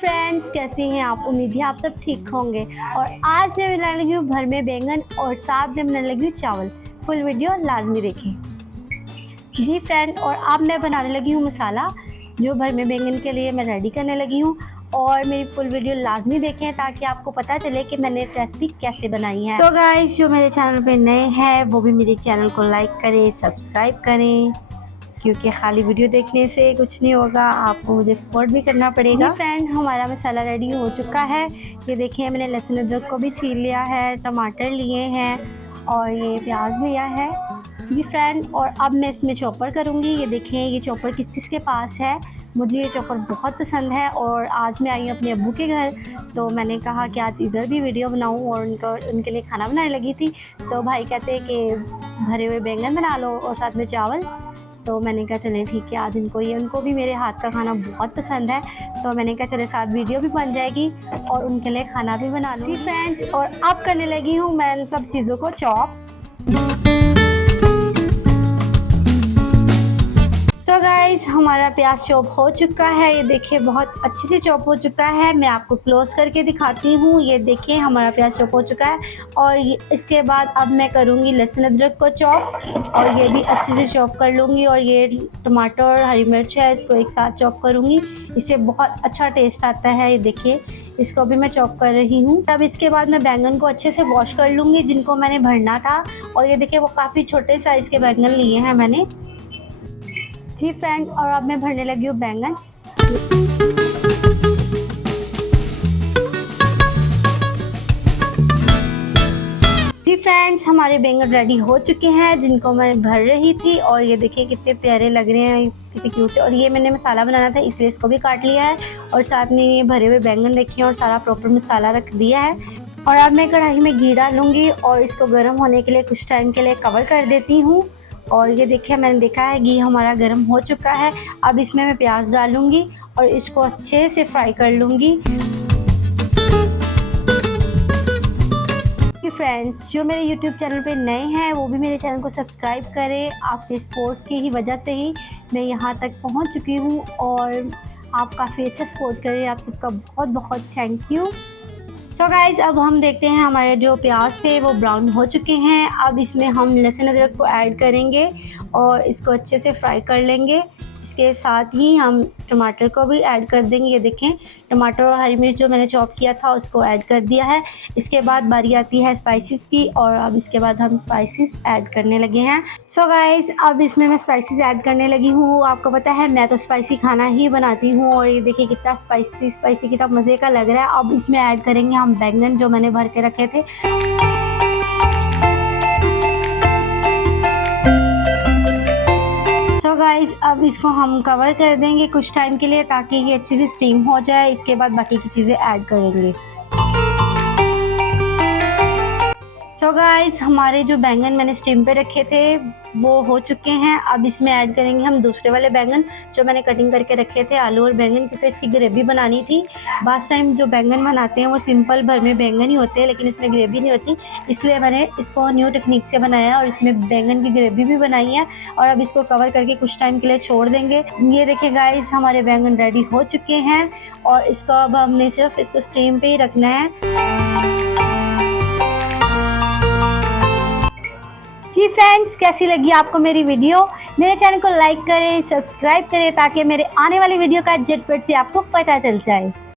Friends, कैसे हैं आप? उम्मीद है आप सब ठीक होंगे। और आज मैं बनाने लगी हूँ भर में बैंगन और साथ में बनाने लगी हूँ चावल। फुल वीडियो लाजमी देखें जी फ्रेंड। और अब मैं बनाने लगी हूँ मसाला जो भर में बैंगन के लिए मैं रेडी करने लगी हूँ। और मेरी फुल वीडियो लाजमी देखें ताकि आपको पता चले कि मैंने रेसिपी कैसे बनाई है। तो गाइस, जो मेरे चैनल पे नए हैं वो भी मेरे चैनल को लाइक करें, सब्सक्राइब करें, क्योंकि खाली वीडियो देखने से कुछ नहीं होगा, आपको मुझे सपोर्ट भी करना पड़ेगा। जी फ्रेंड, हमारा मसाला रेडी हो चुका है। ये देखिए, मैंने लहसुन अदरक को भी छील लिया है, टमाटर लिए हैं और ये प्याज लिया है जी फ्रेंड। और अब मैं इसमें चॉपर करूँगी। ये देखें, ये चॉपर किस किस के पास है। मुझे ये चॉपर बहुत पसंद है और आज मैं आई हूँ अपने अब्बू के घर, तो मैंने कहा कि आज इधर भी वीडियो बनाऊँ और उनके लिए खाना बनाने लगी थी। तो भाई कहते हैं कि भरे हुए बैंगन बना लो और साथ में चावल। तो मैंने कहा चलें ठीक है, आज उनको भी मेरे हाथ का खाना बहुत पसंद है, तो मैंने कहा चले साथ वीडियो भी बन जाएगी और उनके लिए खाना भी बना लूँगी फ्रेंड्स। और अब करने लगी हूँ मैं इन सब चीज़ों को चॉप। तो गाइस, हमारा प्याज चॉप हो चुका है। ये देखिए, बहुत अच्छे से चॉप हो चुका है। मैं आपको क्लोज करके दिखाती हूँ। ये देखिए, हमारा प्याज चॉप हो चुका है। और इसके बाद अब मैं करूँगी लहसुन अदरक को चॉप, और ये भी अच्छे से चॉप कर लूँगी। और ये टमाटर और हरी मिर्च है, इसको एक साथ चॉप करूँगी। इससे बहुत अच्छा टेस्ट आता है। ये देखिए, इसको भी मैं चॉप कर रही हूँ। अब इसके बाद मैं बैंगन को अच्छे से वॉश कर लूँगी, जिनको मैंने भरना था। और ये देखिए, वो काफ़ी छोटे साइज़ के बैंगन लिए हैं मैंने जी फ्रेंड। और अब मैं भरने लगी हूँ बैंगन। जी फ्रेंड्स, हमारे बैंगन रेडी हो चुके हैं, जिनको मैं भर रही थी। और ये देखिए कितने प्यारे लग रहे हैं, कितने क्यूट से। और ये मैंने मसाला बनाना था, इसलिए इसको भी काट लिया है। और साथ में ये भरे हुए बैंगन रखे हैं और सारा प्रॉपर मसाला रख दिया है। और अब मैं कढ़ाई में घी डालूंगी और इसको गर्म होने के लिए कुछ टाइम के लिए कवर कर देती हूँ। और ये देखिए, मैंने देखा है घी हमारा गर्म हो चुका है। अब इसमें मैं प्याज डालूंगी और इसको अच्छे से फ्राई कर लूँगी। फ्रेंड्स, जो मेरे YouTube चैनल पे नए हैं वो भी मेरे चैनल को सब्सक्राइब करें। आपके सपोर्ट की ही वजह से ही मैं यहाँ तक पहुँच चुकी हूँ और आप काफ़ी अच्छा सपोर्ट कर रहे हैं। आप सबका बहुत बहुत थैंक यू। सो गाइज़, अब हम देखते हैं हमारे जो प्याज थे वो ब्राउन हो चुके हैं। अब इसमें हम लहसुन अदरक को ऐड करेंगे और इसको अच्छे से फ्राई कर लेंगे। इसके साथ ही हम टमाटर को भी ऐड कर देंगे। ये देखें, टमाटर और हरी मिर्च जो मैंने चॉप किया था उसको ऐड कर दिया है। इसके बाद बारी आती है स्पाइसेस की, और अब इसके बाद हम स्पाइसेस ऐड करने लगे हैं। सो गाइज़, अब इसमें मैं स्पाइसेस ऐड करने लगी हूँ। आपको पता है मैं तो स्पाइसी खाना ही बनाती हूँ, और ये देखिए कितना स्पाइसी कितना मज़े का लग रहा है। अब इसमें ऐड करेंगे हम बैंगन जो मैंने भर के रखे थे। सो गाइस, अब इसको हम कवर कर देंगे कुछ टाइम के लिए ताकि ये अच्छे से स्टीम हो जाए। इसके बाद बाकी की चीज़ें ऐड करेंगे। सो गाइस, हमारे जो बैंगन मैंने स्टीम पे रखे थे वो हो चुके हैं। अब इसमें ऐड करेंगे हम दूसरे वाले बैंगन जो मैंने कटिंग करके रखे थे, आलू और बैंगन, क्योंकि इसकी ग्रेवी बनानी थी। लास्ट टाइम जो बैंगन बनाते हैं वो सिंपल भर में बैंगन ही होते हैं, लेकिन इसमें ग्रेवी नहीं होती, इसलिए मैंने इसको न्यू टेक्निक से बनाया और इसमें बैंगन की ग्रेवी भी बनाई है। और अब इसको कवर करके कुछ टाइम के लिए छोड़ देंगे। ये देखिए गाइस, हमारे बैंगन रेडी हो चुके हैं और इसको अब हमने सिर्फ इसको स्टीम पे ही रखना है। जी फ्रेंड्स, कैसी लगी आपको मेरी वीडियो? मेरे चैनल को लाइक करें, सब्सक्राइब करें ताकि मेरे आने वाली वीडियो का झटपट से आपको पता चल जाए।